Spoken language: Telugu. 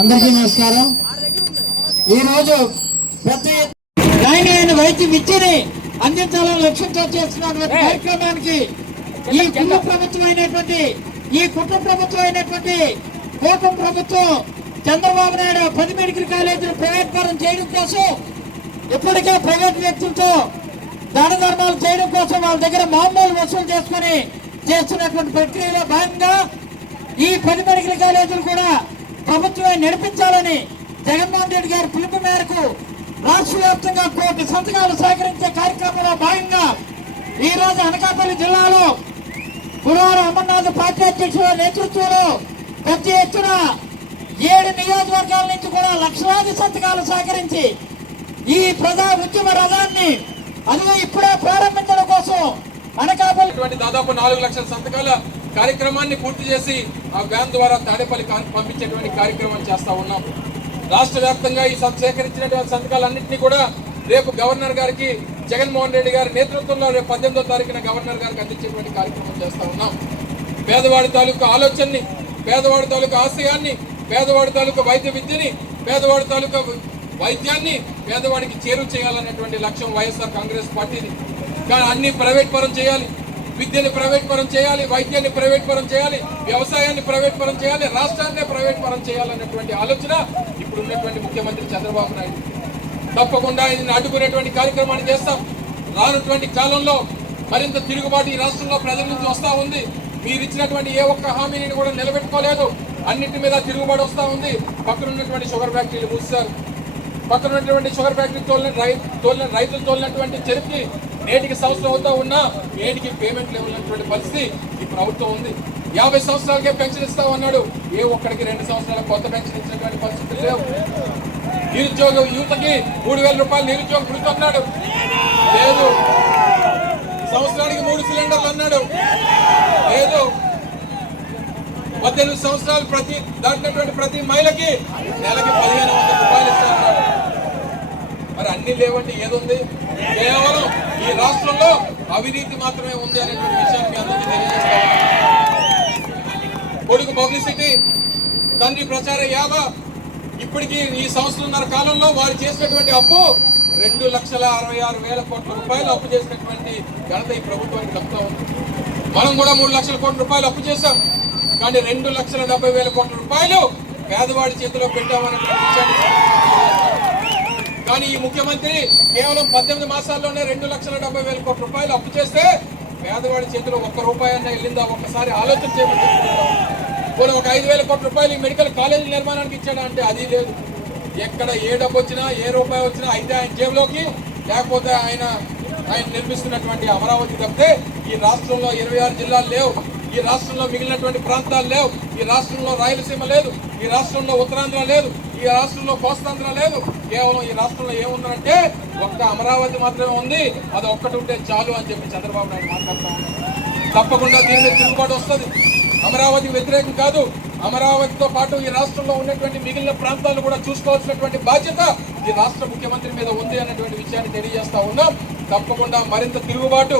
అందరికీ నమస్కారం. ఈరోజు ప్రతి నాణ్యమైన వైద్య విద్యని అందించాలని లక్ష్యంతో చేస్తున్న కార్యక్రమానికి ఈ కుటుంబ ప్రభుత్వం అయినటువంటి కూటమి ప్రభుత్వం చంద్రబాబు నాయుడు 10 మెడికల్ కాలేజీలు ప్రైవేట్ పరం చేయడం కోసం ఇప్పటికే ప్రైవేట్ వ్యక్తులతో దాన ధర్మాలు చేయడం కోసం వాళ్ళ దగ్గర మామూలు వసూలు చేసుకుని చేస్తున్నటువంటి ప్రక్రియలో భాగంగా ఈ 10 మెడికల్ కాలేజీలు కూడా ప్రభుత్వమే నడిపించాలని జగన్మోహన్ రెడ్డి గారి పిలుపు మేరకు రాష్ట్ర వ్యాప్తంగా 1 కోటి సంతకాలు సేకరించే కార్యక్రమంలో భాగంగా ఈ రోజు అనకాపల్లి జిల్లాలో గురువారం అమర్నాథ్ పార్టీ అధ్యక్షుల నేతృత్వంలో పెద్ద ఎత్తున 7 నియోజకవర్గాల నుంచి కూడా లక్షలాది సంతకాలు సేకరించి ఈ ప్రజా ఉద్యమ రథాన్ని అదిగో ఇప్పుడే ప్రారంభించడం కోసం అనకాపల్లి దాదాపు 4 లక్షల సంతకాల కార్యక్రమాన్ని పూర్తి చేసి ఆ వ్యాన్ ద్వారా తాడేపల్లి పంపించేటువంటి కార్యక్రమం చేస్తా ఉన్నాం. రాష్ట్ర వ్యాప్తంగా ఈ సేకరించినటువంటి సంతకాలన్నింటినీ కూడా రేపు గవర్నర్ గారికి జగన్మోహన్ రెడ్డి గారి నేతృత్వంలో రేపు 18వ తారీఖున గవర్నర్ గారికి అందించేటువంటి కార్యక్రమం చేస్తా ఉన్నాం. పేదవాడి తాలూకు ఆలోచనని, పేదవాడి తాలూకు ఆశయాన్ని, పేదవాడి తాలూకు వైద్య విద్యని, పేదవాడి తాలూకు వైద్యాన్ని పేదవాడికి చేరువ చేయాలనేటువంటి లక్ష్యం వైఎస్ఆర్ కాంగ్రెస్ పార్టీది. కానీ అన్ని ప్రైవేట్ పరం చేయాలి, విద్యని ప్రైవేట్ పరం చేయాలి, వైద్యాన్ని ప్రైవేట్ పరం చేయాలి, వ్యవసాయాన్ని ప్రైవేట్ పరం చేయాలి, రాష్ట్రాన్ని ప్రైవేట్ పరం చేయాలనేటువంటి ఆలోచన ఇప్పుడు ఉన్నటువంటి ముఖ్యమంత్రి చంద్రబాబు నాయుడు. తప్పకుండా ఇది అడ్డుకునేటువంటి కార్యక్రమాన్ని చేస్తాం. రానున్నటువంటి కాలంలో మరింత తిరుగుబాటు ఈ రాష్ట్రంలో ప్రజల నుంచి వస్తూ ఉంది. మీరు ఇచ్చినటువంటి ఏ ఒక్క హామీని కూడా నిలబెట్టుకోలేదు, అన్నింటి మీద తిరుగుబాటు వస్తూ ఉంది. పక్కన ఉన్నటువంటి షుగర్ ఫ్యాక్టరీలు మూసారు, పక్కన ఉన్నటువంటి షుగర్ ఫ్యాక్టరీ రైతులు తోలినటువంటి చెరుపుకి నేటికి సంవత్సరం అవుతా ఉన్నా నేటికి పేమెంట్లు ఇవ్వలేనటువంటి పరిస్థితి ఈ ప్రభుత్వం ఉంది. 50 సంవత్సరాలకే పెన్షన్ ఇస్తా ఉన్నాడు, ఏ ఒక్కడికి 2 సంవత్సరాల కొత్త పెన్షన్ ఇచ్చినటువంటి పరిస్థితులు లేవు. నిరుద్యోగ యువతకి 3000 రూపాయలు నిరుద్యోగ వృత్తి అన్నాడు, లేదు. సంవత్సరానికి 3 సిలిండర్లు అన్నాడు, లేదు. 18 సంవత్సరాలు దాటినటువంటి ప్రతి మహిళకి నెలకి 1500 రూపాయలు ఇస్తా ఉన్నాడు. మరి అన్ని లేవండి, ఏదుంది? కేవలం ఈ రాష్ట్రంలో అవినీతి మాత్రమే ఉంది అనేటువంటి విషయాన్ని మీ అందరికీ తెలియజేస్తాం. కొడుకు పబ్లిసిటీ, తండ్రి ప్రచార యావ, ఇప్పటికీ ఈ సంవత్సరంన్నర కాలంలో వారు చేసినటువంటి అప్పు 2,66,000 కోట్ల రూపాయలు అప్పు చేసినటువంటి ఘనత ఈ ప్రభుత్వానికి దక్కుతా ఉంది. మనం కూడా 3 లక్షల కోట్ల రూపాయలు అప్పు చేశాం, కానీ 2,70,000 కోట్ల రూపాయలు పేదవాడి చేతిలో పెట్టామనేటువంటి విషయాన్ని. కానీ ఈ ముఖ్యమంత్రి కేవలం 18 మాసాల్లోనే 2,70,000 కోట్ల రూపాయలు అప్పు చేస్తే పేదవాడి చేతిలో 1 రూపాయి అన్న వెళ్ళిందా ఒక్కసారి ఆలోచన చేయమని. పోనీ ఒక 5,000 కోట్ల రూపాయలు ఈ మెడికల్ కాలేజీ నిర్మాణానికి ఇచ్చాడా అంటే అది లేదు. ఎక్కడ ఏ డబ్బు వచ్చినా, ఏ రూపాయి వచ్చినా అయితే ఆయన జేబులోకి, లేకపోతే ఆయన నిర్మిస్తున్నటువంటి అమరావతి తప్పితే ఈ రాష్ట్రంలో 26 జిల్లాలు లేవు, ఈ రాష్ట్రంలో మిగిలినటువంటి ప్రాంతాలు లేవు, ఈ రాష్ట్రంలో రాయలసీమ లేదు, ఈ రాష్ట్రంలో ఉత్తరాంధ్ర లేదు, ఈ రాష్ట్రంలో కోస్తాంధ్ర లేదు. కేవలం ఈ రాష్ట్రంలో ఏముందంటే ఒక్క అమరావతి మాత్రమే ఉంది. అది ఒక్కటి ఉంటే చాలు అని చెప్పి చంద్రబాబు నాయుడు మాట్లాడుతూ ఉన్నారు. తప్పకుండా దీని మీద తిరుగుబాటు వస్తుంది. అమరావతి వ్యతిరేకం కాదు, అమరావతితో పాటు ఈ రాష్ట్రంలో ఉన్నటువంటి మిగిలిన ప్రాంతాలను కూడా చూసుకోవాల్సినటువంటి బాధ్యత ఈ రాష్ట్ర ముఖ్యమంత్రి మీద ఉంది అన్నటువంటి విషయాన్ని తెలియజేస్తా ఉన్నాం. తప్పకుండా మరింత తిరుగుబాటు